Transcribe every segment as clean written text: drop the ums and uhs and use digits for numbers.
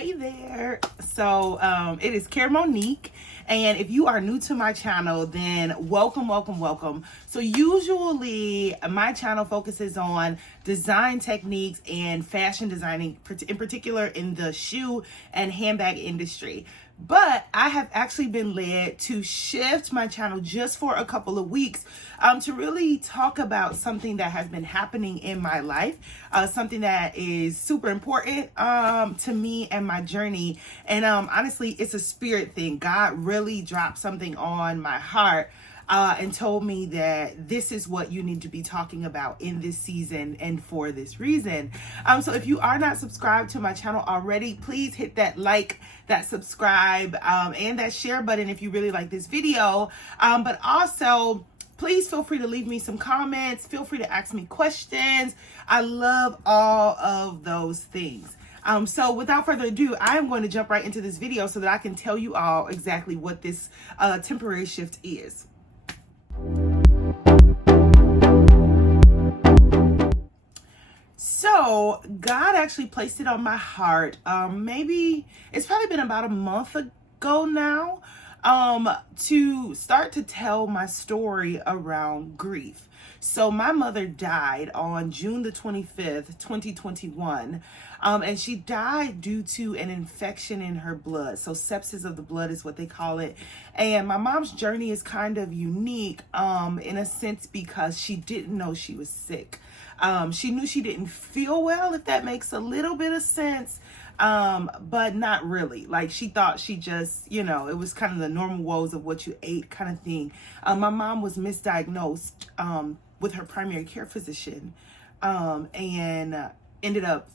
Hey there. So it is Care Monique. And if you are new to my channel, then welcome. So usually my channel focuses on design techniques and fashion designing, in particular in the shoe and handbag industry. But I have actually been led to shift my channel just for a couple of weeks to really talk about something that has been happening in my life, something that is super important to me and my journey. And honestly, it's a spirit thing. God really dropped something on my heart and told me that this is what you need to be talking about in this season and for this reason. So if you are not subscribed to my channel already, please hit that like, that subscribe, and that share button if you really like this video. But also, please feel free to leave me some comments. Feel free to ask me questions. I love all of those things. So without further ado, I am going to jump right into this video so that I can tell you all exactly what this temporary shift is. So God actually placed it on my heart. Maybe it's probably been about a month ago now, to start to tell my story around grief. So my mother died on June the 25th, 2021. And she died due to an infection in her blood. So sepsis of the blood is what they call it. And my mom's journey is kind of unique, in a sense, because she didn't know she was sick. She knew she didn't feel well, if that makes a little bit of sense. But not really. Like, she thought she just, it was kind of the normal woes of what you ate kind of thing. My mom was misdiagnosed with her primary care physician, and ended up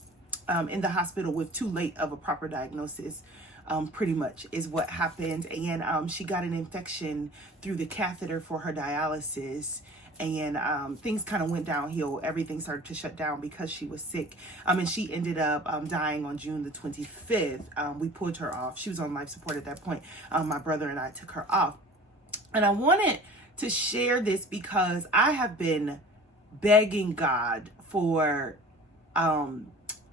in the hospital with too late of a proper diagnosis. Pretty much is what happened. And she got an infection through the catheter for her dialysis. And things kind of went downhill. Everything started to shut down because she was sick. And she ended up dying on June the 25th. We pulled her off. She was on life support at that point. My brother and I took her off. And I wanted to share this because I have been begging God for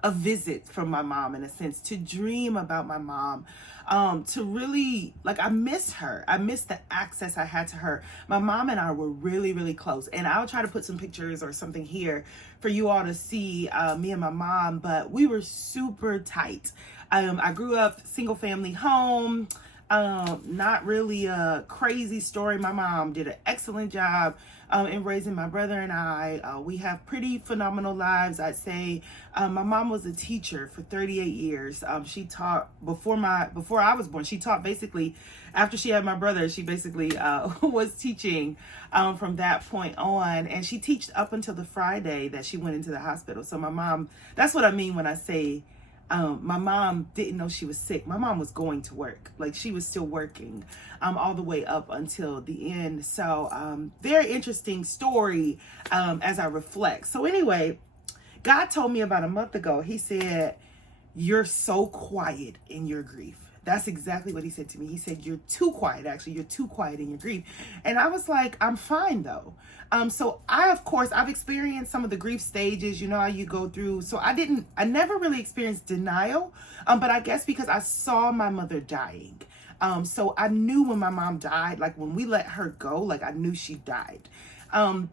a visit from my mom, in a sense, to dream about my mom, to really, I miss her. I miss the access I had to her. My mom and I were really, really close. And I'll try to put some pictures or something here for you all to see me and my mom, but we were super tight. I grew up single family home. Not really a crazy story. My mom did an excellent job in raising my brother and I. We have pretty phenomenal lives, I'd say. My mom was a teacher for 38 years. She taught before I was born. She taught basically after she had my brother. She basically was teaching from that point on, and she taught up until the Friday that she went into the hospital. So my mom, that's what I mean when I say my mom didn't know she was sick. My mom was going to work. She was still working all the way up until the end. So very interesting story as I reflect. So anyway, God told me about a month ago. He said, "You're so quiet in your grief." That's exactly what he said to me. He said, "You're too quiet, actually. You're too quiet in your grief." And I was like, I'm fine though. So I've experienced some of the grief stages, how you go through. So I never really experienced denial, but I guess because I saw my mother dying. So I knew when my mom died, when we let her go, I knew she died. And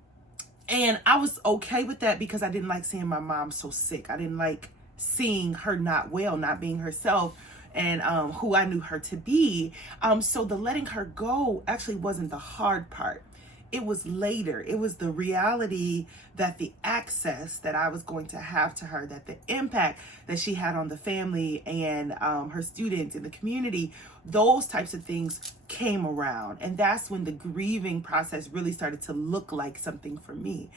I was okay with that because I didn't like seeing my mom so sick. I didn't like seeing her not well, not being herself, and who I knew her to be. So the letting her go actually wasn't the hard part. It was later. It was the reality that the access that I was going to have to her, that the impact that she had on the family and her students in the community, those types of things came around. And that's when the grieving process really started to look like something for me.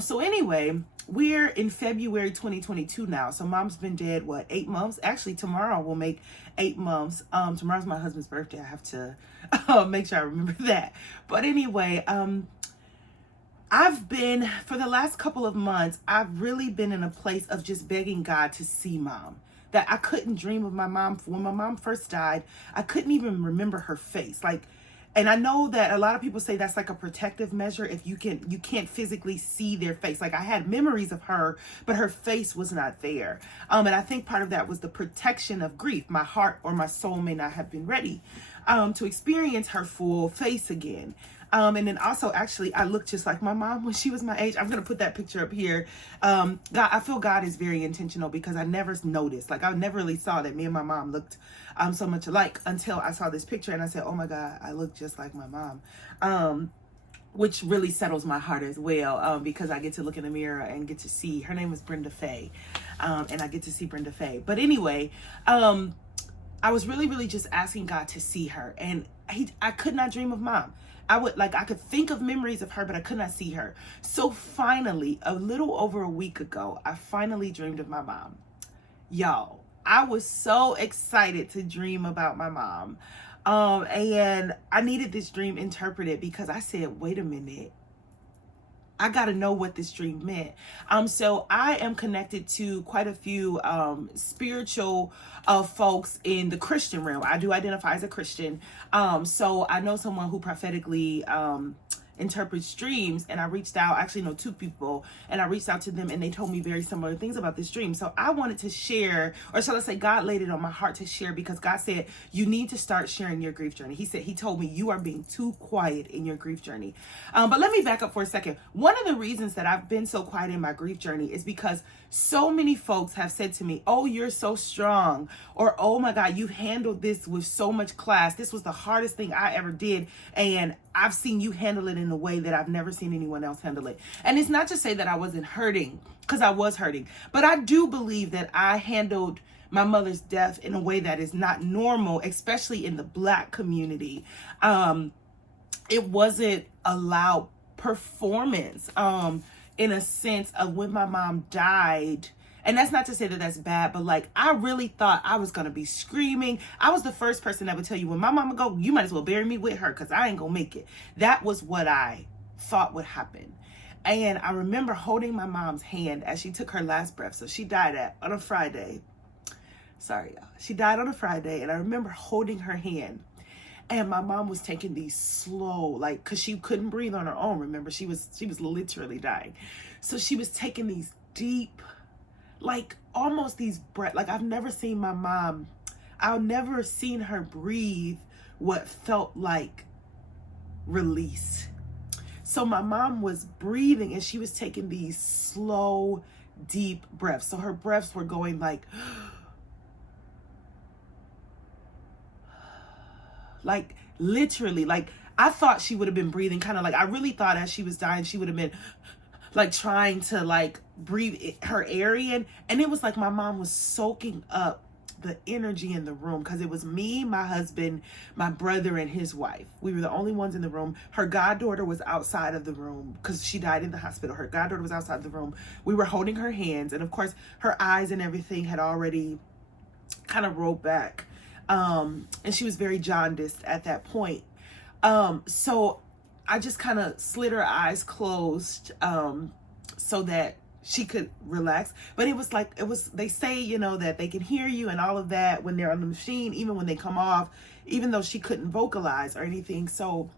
So anyway, we're in February 2022 now. So mom's been dead, 8 months? Actually, tomorrow will make 8 months. Tomorrow's my husband's birthday. I have to make sure I remember that. But anyway, I've been, for the last couple of months, I've really been in a place of just begging God to see mom. That I couldn't dream of my mom. When my mom first died, I couldn't even remember her face. And I know that a lot of people say that's like a protective measure if you can't physically see their face. Like I had memories of her, but her face was not there. And I think part of that was the protection of grief. My heart or my soul may not have been ready to experience her full face again. And then also, actually, I look just like my mom when she was my age. I'm going to put that picture up here. God, I feel God is very intentional because I never noticed. Like, I never really saw that me and my mom looked so much alike until I saw this picture. And I said, oh, my God, I look just like my mom. Which really settles my heart as well, because I get to look in the mirror and get to see. Her name is Brenda Faye. And I get to see Brenda Faye. But anyway, I was really, really just asking God to see her. And I could not dream of mom. I could think of memories of her, but I could not see her. So finally, a little over a week ago, I finally dreamed of my mom. Y'all, I was so excited to dream about my mom. And I needed this dream interpreted because I said, wait a minute. I got to know what this dream meant. So I am connected to quite a few spiritual folks in the Christian realm. I do identify as a Christian. So I know someone who prophetically interprets dreams, and I reached out. I actually know two people, and I reached out to them, and they told me very similar things about this dream. So I wanted to share, or shall I say, God laid it on my heart to share, because God said you need to start sharing your grief journey. He told me you are being too quiet in your grief journey. But let me back up for a second. One of the reasons that I've been so quiet in my grief journey is because so many folks have said to me, oh, you're so strong, or oh my God, you handled this with so much class. This was the hardest thing I ever did, and I've seen you handle it in a way that I've never seen anyone else handle it. And it's not to say that I wasn't hurting, because I was hurting, but I do believe that I handled my mother's death in a way that is not normal, especially in the Black community. It wasn't a loud performance, in a sense of when my mom died. And that's not to say that that's bad, but like, I really thought I was going to be screaming. I was the first person that would tell you, when my mama go, you might as well bury me with her, because I ain't going to make it. That was what I thought would happen. And I remember holding my mom's hand as she took her last breath. So she died on a Friday. Sorry, y'all. She died on a Friday, and I remember holding her hand. And my mom was taking these slow, like, because she couldn't breathe on her own. Remember, she was literally dying. So she was taking these deep, like almost these breath. Like, I've never seen my mom, I've never seen her breathe what felt like release. So my mom was breathing, and she was taking these slow, deep breaths. So her breaths were going like literally, like I thought she would have been breathing kind of like, I really thought as she was dying, she would have been like trying to like breathe her air in. And it was like my mom was soaking up the energy in the room, because it was me, my husband, my brother, and his wife. We were the only ones in the room. Her goddaughter was outside of the room because she died in the hospital. Her goddaughter was outside the room. We were holding her hands, and of course her eyes and everything had already kind of rolled back. And she was very jaundiced at that point. So I just kind of slid her eyes closed, so that she could relax. But it was like, they say, you know, that they can hear you and all of that when they're on the machine, even when they come off, even though she couldn't vocalize or anything. So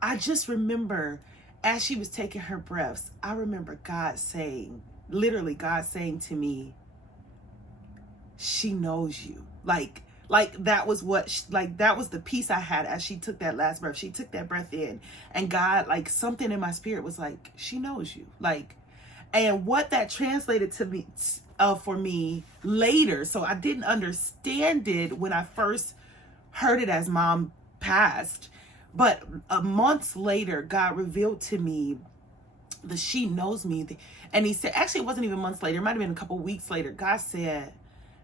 I just remember as she was taking her breaths, I remember God saying, literally God saying to me, she knows you. Like that was that was the peace I had as she took that last breath. She took that breath in, and God, like something in my spirit was like, she knows you. Like, and what that translated to me, for me later. So I didn't understand it when I first heard it as mom passed, but months later, God revealed to me that she knows me. And he said, actually, it wasn't even months later. It might've been a couple weeks later. God said,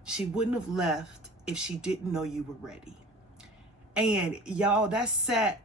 she wouldn't have left if she didn't know you were ready. And y'all, that sat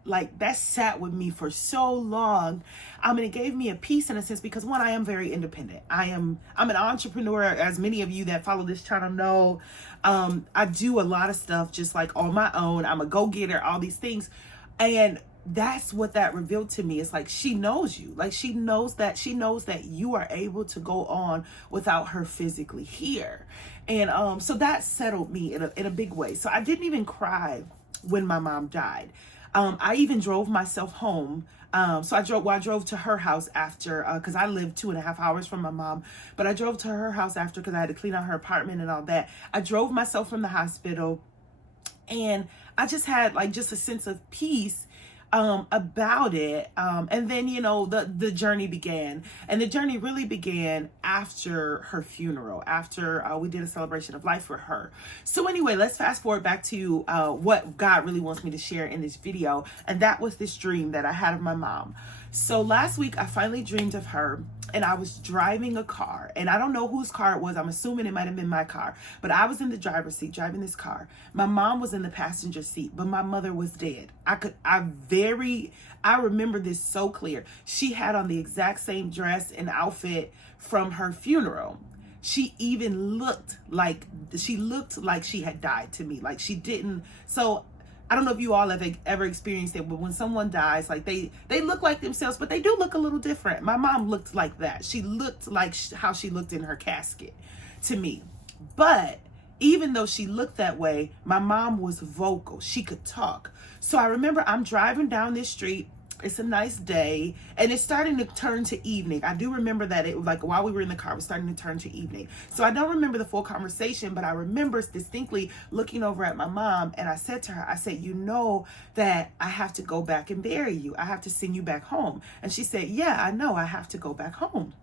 with me for so long. And it gave me a peace in a sense, because one, I am very independent. I'm an entrepreneur, as many of you that follow this channel know. I do a lot of stuff just like on my own. I'm a go-getter, all these things. And that's what that revealed to me. It's like, she knows you. Like, she knows that you are able to go on without her physically here. And so that settled me in a big way. So I didn't even cry when my mom died. I even drove myself home. So I drove to her house after, cause I lived 2.5 hours from my mom, but I drove to her house after, cause I had to clean out her apartment and all that. I drove myself from the hospital, and I just had like just a sense of peace about it. And then, the journey began, and the journey really began after her funeral, after we did a celebration of life for her. So anyway, let's fast forward back to what God really wants me to share in this video. And that was this dream that I had of my mom. So last week I finally dreamed of her, and I was driving a car, and I don't know whose car it was. I'm assuming it might have been my car, but I was in the driver's seat driving this car. My mom was in the passenger seat, but my mother was dead. I remember this so clear. She had on the exact same dress and outfit from her funeral. She even looked like she had died to me. Like she didn't. So I don't know if you all have ever experienced it, but when someone dies, like they look like themselves, but they do look a little different. My mom looked like that. She looked like how she looked in her casket to me. But even though she looked that way, my mom was vocal. She could talk. So I remember I'm driving down this street. It's a nice day, and it's starting to turn to evening. I do remember that it was like while we were in the car, it was starting to turn to evening. So I don't remember the full conversation, but I remember distinctly looking over at my mom, and I said to her, I said, you know that I have to go back and bury you. I have to send you back home. And she said, yeah, I know, I have to go back home.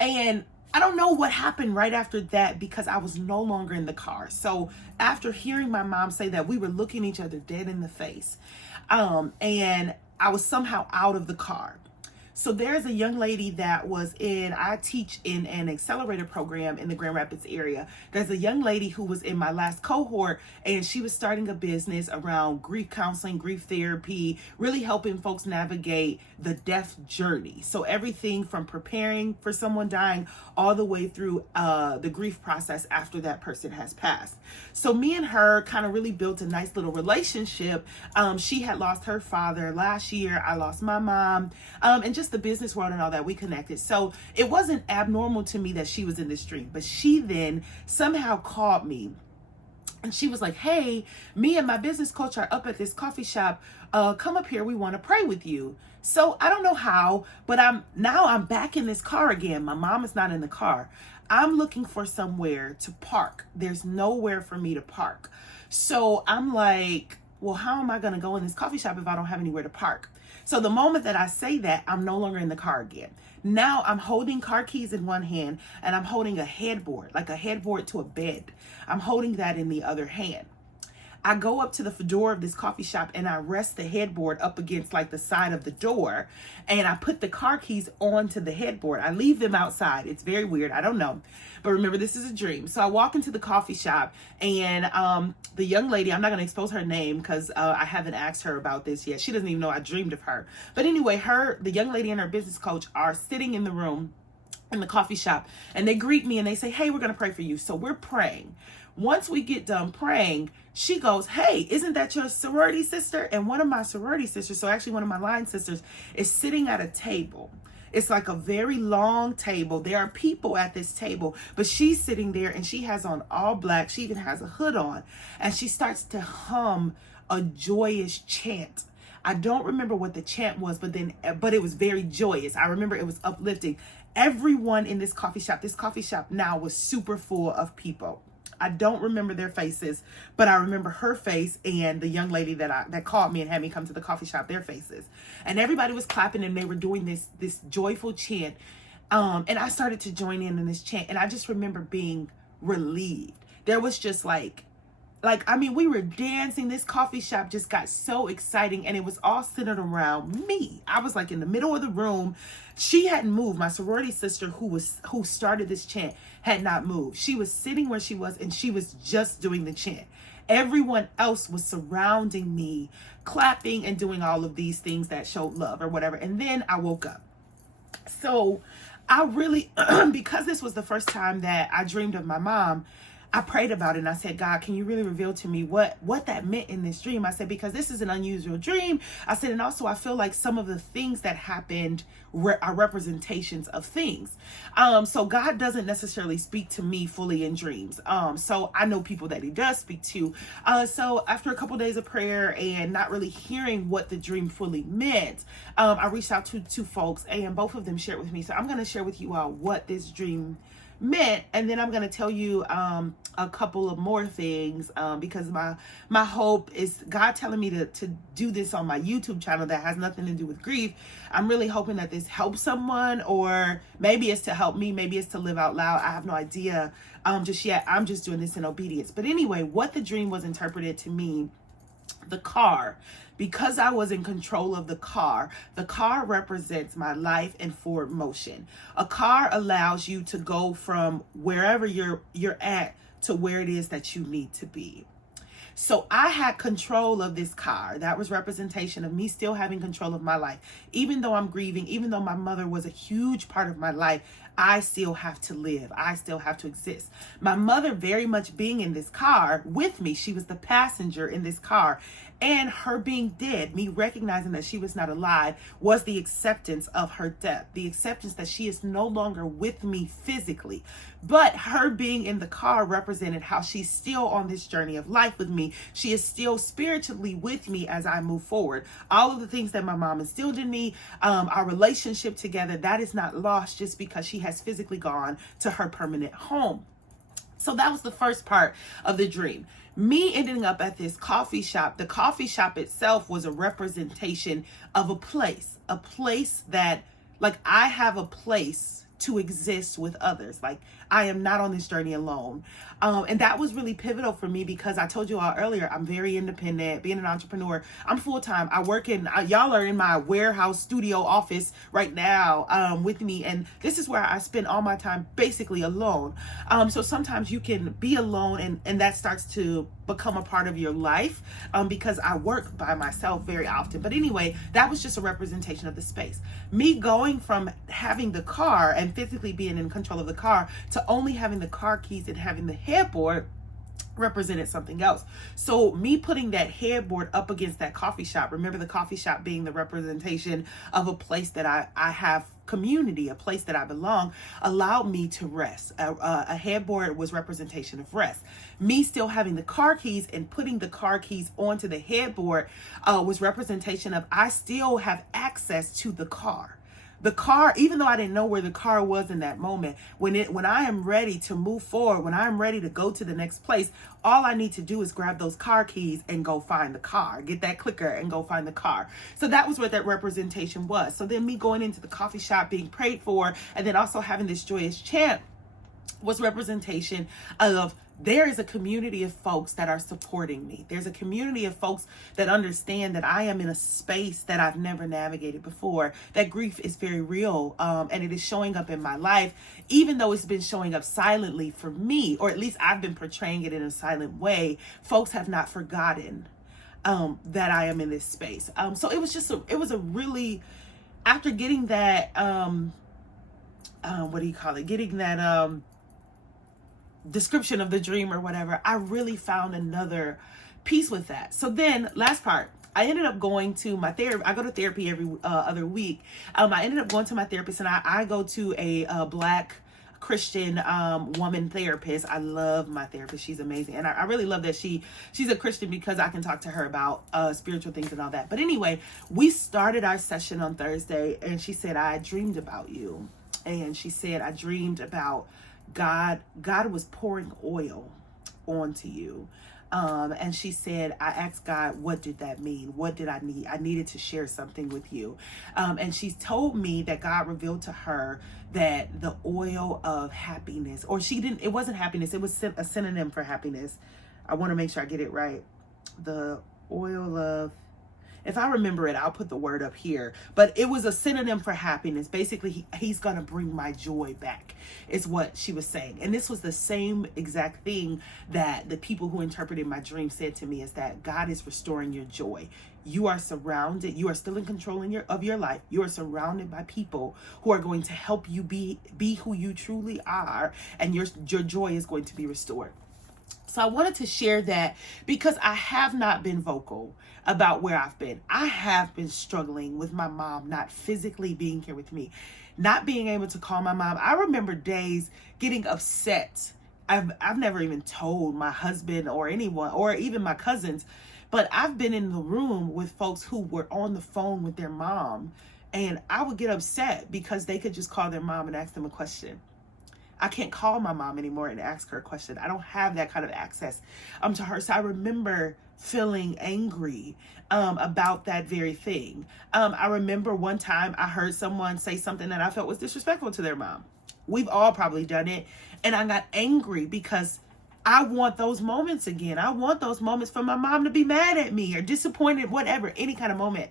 And I don't know what happened right after that, because I was no longer in the car. So after hearing my mom say that, we were looking each other dead in the face. And I was somehow out of the car. So there's a young lady that I teach in an accelerator program in the Grand Rapids area. There's a young lady who was in my last cohort, and she was starting a business around grief counseling, grief therapy, really helping folks navigate the death journey. So everything from preparing for someone dying all the way through the grief process after that person has passed. So me and her kind of really built a nice little relationship. She had lost her father last year. I lost my mom. And just the business world and all that, we connected. So it wasn't abnormal to me that she was in this dream, but she then somehow called me, and she was like, hey, me and my business coach are up at this coffee shop. Come up here. We want to pray with you. So I don't know how, but I'm back in this car again. My mom is not in the car. I'm looking for somewhere to park. There's nowhere for me to park. So I'm like, well, how am I going to go in this coffee shop if I don't have anywhere to park? So the moment that I say that, I'm no longer in the car again. Now I'm holding car keys in one hand, and I'm holding a headboard, like a headboard to a bed. I'm holding that in the other hand. I go up to the door of this coffee shop, and I rest the headboard up against like the side of the door, and I put the car keys onto the headboard. I leave them outside. It's very weird. I don't know. But remember, this is a dream. So I walk into the coffee shop, and the young lady, I'm not going to expose her name because I haven't asked her about this yet. She doesn't even know I dreamed of her. But anyway, the young lady and her business coach are sitting in the room in the coffee shop, and they greet me and they say, hey, we're going to pray for you. So we're praying. Once we get done praying, she goes, hey, isn't that your sorority sister? And one of my sorority sisters, so actually one of my line sisters, is sitting at a table. It's like a very long table. There are people at this table, but she's sitting there, and she has on all black. She even has a hood on, and she starts to hum a joyous chant. I don't remember what the chant was, but it was very joyous. I remember it was uplifting. Everyone in this coffee shop now was super full of people. I don't remember their faces, but I remember her face and the young lady that called me and had me come to the coffee shop, their faces. And everybody was clapping, and they were doing this joyful chant. And I started to join in this chant, and I just remember being relieved. There was just we were dancing. This coffee shop just got so exciting, and it was all centered around me. I was like in the middle of the room. She hadn't moved. My sorority sister who started this chant had not moved. She was sitting where she was, and she was just doing the chant. Everyone else was surrounding me, clapping and doing all of these things that showed love or whatever. And then I woke up. So I really, because this was the first time that I dreamed of my mom, I prayed about it and I said, God, can you really reveal to me what that meant in this dream? I said, because this is an unusual dream. I said, and also I feel like some of the things that happened are representations of things. So God doesn't necessarily speak to me fully in dreams. So I know people that he does speak to. So after a couple days of prayer and not really hearing what the dream fully meant, I reached out to two folks and both of them shared with me. So I'm going to share with you all what this dream meant, and then I'm going to tell you a couple of more things because my hope is God telling me to do this on my YouTube channel that has nothing to do with grief. I'm really hoping that this helps someone, or maybe it's to help me, maybe it's to live out loud. I have no idea just yet. I'm just doing this in obedience. But anyway, what the dream was interpreted to me, the car, because I was in control of the car represents my life and forward motion. A car allows you to go from wherever you're at to where it is that you need to be. So I had control of this car. That was representation of me still having control of my life. Even though I'm grieving, even though my mother was a huge part of my life, I still have to live. I still have to exist. My mother very much being in this car with me. She was the passenger in this car. And her being dead, me recognizing that she was not alive, was the acceptance of her death. The acceptance that she is no longer with me physically. But her being in the car represented how she's still on this journey of life with me. She is still spiritually with me as I move forward. All of the things that my mom instilled in me, our relationship together, that is not lost just because she has physically gone to her permanent home. So that was the first part of the dream. Me ending up at this coffee shop. The coffee shop itself was a representation of a place that, like, I have a place to exist with others. Like, I am not on this journey alone. And that was really pivotal for me because I told you all earlier, I'm very independent, being an entrepreneur. I'm full-time. I work in, y'all are in my warehouse studio office right now with me. And this is where I spend all my time basically alone. So sometimes you can be alone and that starts to become a part of your life because I work by myself very often. But anyway, that was just a representation of the space. Me going from having the car and physically being in control of the car to only having the car keys and having the headboard represented something else. So me putting that headboard up against that coffee shop, remember the coffee shop being the representation of a place that I have community, a place that I belong, allowed me to rest. A headboard was representation of rest. Me still having the car keys and putting the car keys onto the headboard was representation of I still have access to the car. The car, even though I didn't know where the car was in that moment, when I am ready to move forward, when I am ready to go to the next place, all I need to do is grab those car keys and go find the car, get that clicker and go find the car. So that was what that representation was. So then me going into the coffee shop, being prayed for, and then also having this joyous chant was representation of there is a community of folks that are supporting me. There's a community of folks that understand that I am in a space that I've never navigated before, that grief is very real, and it is showing up in my life, even though it's been showing up silently for me, or at least I've been portraying it in a silent way. Folks have not forgotten that I am in this space. So it was a really, after getting that, getting that, description of the dream or whatever, I really found another piece with that. So then last part, I ended up going to my therapy. I go to therapy every other week. I ended up going to my therapist, and I go to a Black Christian woman therapist. I love my therapist. She's amazing. And I really love that she's a Christian because I can talk to her about spiritual things and all that. But anyway, we started our session on Thursday, and she said, I dreamed about you. And she said, I dreamed about God was pouring oil onto you. And she said, I asked God, what did that mean? What did I need? I needed to share something with you. And she told me that God revealed to her that the oil of happiness, or it wasn't happiness. It was a synonym for happiness. I want to make sure I get it right. The oil of, if I remember it, I'll put the word up here. But it was a synonym for happiness. Basically, he's going to bring my joy back, is what she was saying. And this was the same exact thing that the people who interpreted my dream said to me, is that God is restoring your joy. You are surrounded. You are still in control of your life. You are surrounded by people who are going to help you be who you truly are. And your joy is going to be restored. So I wanted to share that because I have not been vocal about where I've been. I have been struggling with my mom not physically being here with me, not being able to call my mom. I remember days getting upset. I've never even told my husband or anyone or even my cousins, but I've been in the room with folks who were on the phone with their mom, and I would get upset because they could just call their mom and ask them a question. I can't call my mom anymore and ask her a question. I don't have that kind of access to her. So I remember feeling angry about that very thing. I remember one time I heard someone say something that I felt was disrespectful to their mom. We've all probably done it. And I got angry because I want those moments again. I want those moments for my mom to be mad at me or disappointed, whatever, any kind of moment.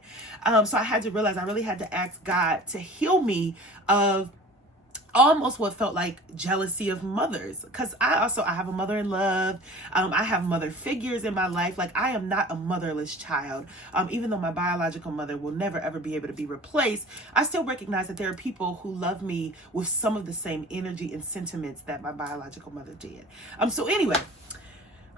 So I had to realize I really had to ask God to heal me of almost what felt like jealousy of mothers, because I have a mother in love. I have mother figures in my life. Like, I am not a motherless child. Even though my biological mother will never ever be able to be replaced, I still recognize that there are people who love me with some of the same energy and sentiments that my biological mother did. So anyway,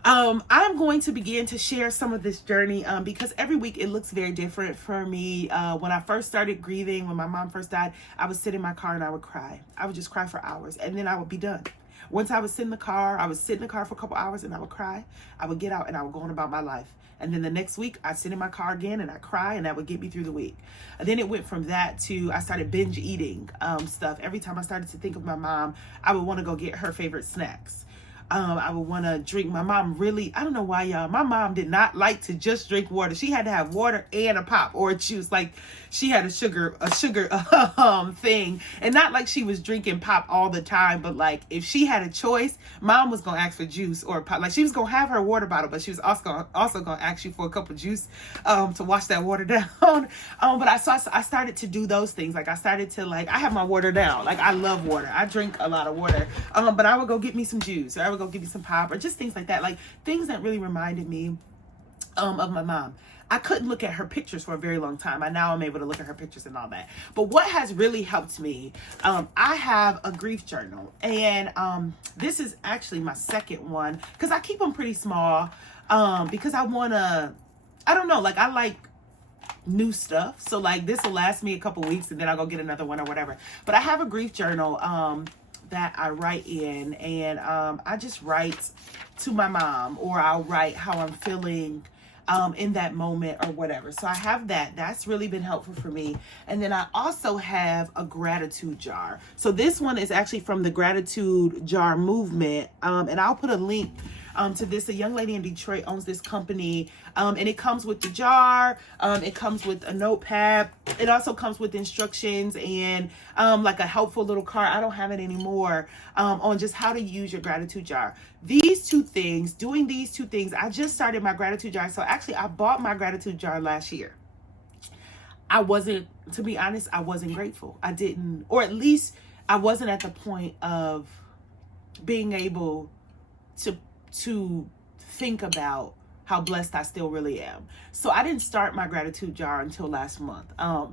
I'm going to begin to share some of this journey because every week it looks very different for me. When I first started grieving, when my mom first died, I would sit in my car and I would cry. I would just cry for hours and then I would be done. Once I would sit in the car, I would sit in the car for a couple hours and I would cry. I would get out and I would go on about my life. And then the next week I'd sit in my car again and I'd cry, and that would get me through the week. And then it went from that to I started binge eating stuff. Every time I started to think of my mom, I would want to go get her favorite snacks. I would want to drink. My mom really, I don't know why, y'all, my mom did not like to just drink water. She had to have water and a pop or a juice. Like, she had a sugar thing. And not like she was drinking pop all the time, but like if she had a choice, mom was going to ask for juice or pop. Like, she was going to have her water bottle, but she was also going to ask you for a cup of juice to wash that water down. But I started to do those things. Like, I started to, like, I have my water down. Like, I love water. I drink a lot of water. But I would go get me some juice, or I would go give me some pop, or just things like that. Like, things that really reminded me of my mom. I couldn't look at her pictures for a very long time. Now I'm able to look at her pictures and all that. But what has really helped me, I have a grief journal, and this is actually my second one because I keep them pretty small because I don't know, like, I like new stuff. So like, this will last me a couple weeks and then I'll go get another one or whatever. But I have a grief journal that I write in, and I just write to my mom, or I'll write how I'm feeling in that moment or whatever. So I have that. That's really been helpful for me. And then I also have a gratitude jar. So this one is actually from the gratitude jar movement. And I'll put a link to this. A young lady in Detroit owns this company, and it comes with the jar. It comes with a notepad. It also comes with instructions and like a helpful little card. I don't have it anymore, on just how to use your gratitude jar. Doing these two things, I just started my gratitude jar. So actually, I bought my gratitude jar last year. To be honest, I wasn't grateful. I didn't, or at least I wasn't at the point of being able to think about how blessed I still really am. So I didn't start my gratitude jar until last month.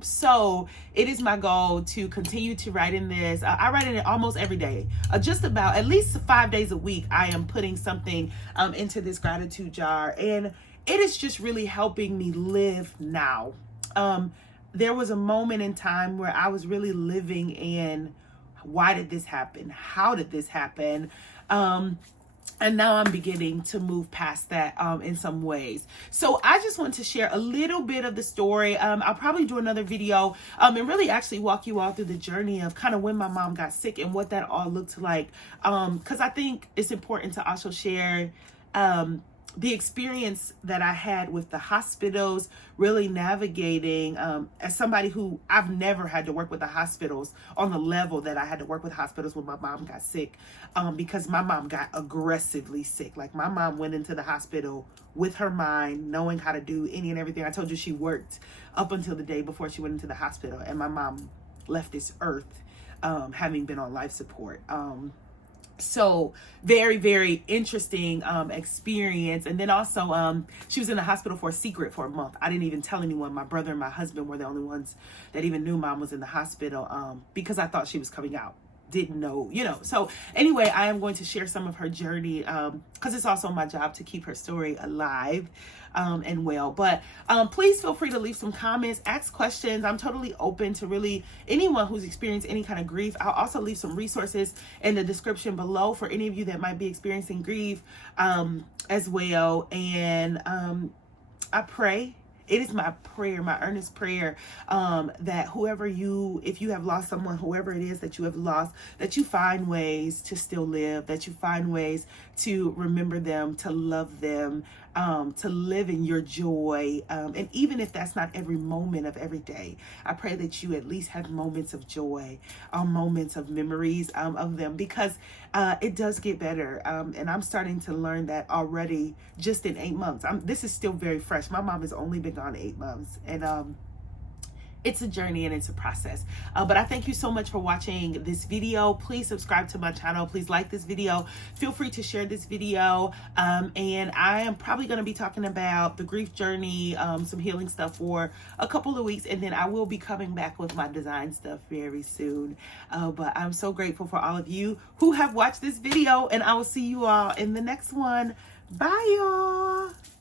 So it is my goal to continue to write in this. I write in it almost every day. Just about at least 5 days a week, I am putting something into this gratitude jar. And it is just really helping me live now. There was a moment in time where I was really living in, why did this happen? How did this happen? And now I'm beginning to move past that in some ways. So I just want to share a little bit of the story. I'll probably do another video and really actually walk you all through the journey of kind of when my mom got sick and what that all looked like. Because I think it's important to also share the experience that I had with the hospitals, really navigating as somebody who I've never had to work with the hospitals on the level that I had to work with hospitals when my mom got sick, because my mom got aggressively sick. Like, my mom went into the hospital with her mind, knowing how to do any and everything. I told you she worked up until the day before she went into the hospital, and my mom left this earth having been on life support. So very, very interesting experience. And then also she was in the hospital for a secret for a month. I didn't even tell anyone. My brother and my husband were the only ones that even knew mom was in the hospital because I thought she was coming out. didn't know, you know. So anyway, I am going to share some of her journey, because it's also my job to keep her story alive and well. But please feel free to leave some comments, ask questions. I'm totally open to really anyone who's experienced any kind of grief. I'll also leave some resources in the description below for any of you that might be experiencing grief as well. And I pray, it is my prayer, my earnest prayer, that if you have lost someone, whoever it is that you have lost, that you find ways to still live, that you find ways to remember them, to love them, to live in your joy. And even if that's not every moment of every day, I pray that you at least have moments of joy, moments of memories of them, because it does get better. And I'm starting to learn that already just in 8 months. This is still very fresh. My mom has only been gone 8 months. And it's a journey and it's a process. But I thank you so much for watching this video. Please subscribe to my channel. Please like this video. Feel free to share this video. And I am probably going to be talking about the grief journey, some healing stuff for a couple of weeks. And then I will be coming back with my design stuff very soon. But I'm so grateful for all of you who have watched this video. And I will see you all in the next one. Bye, y'all.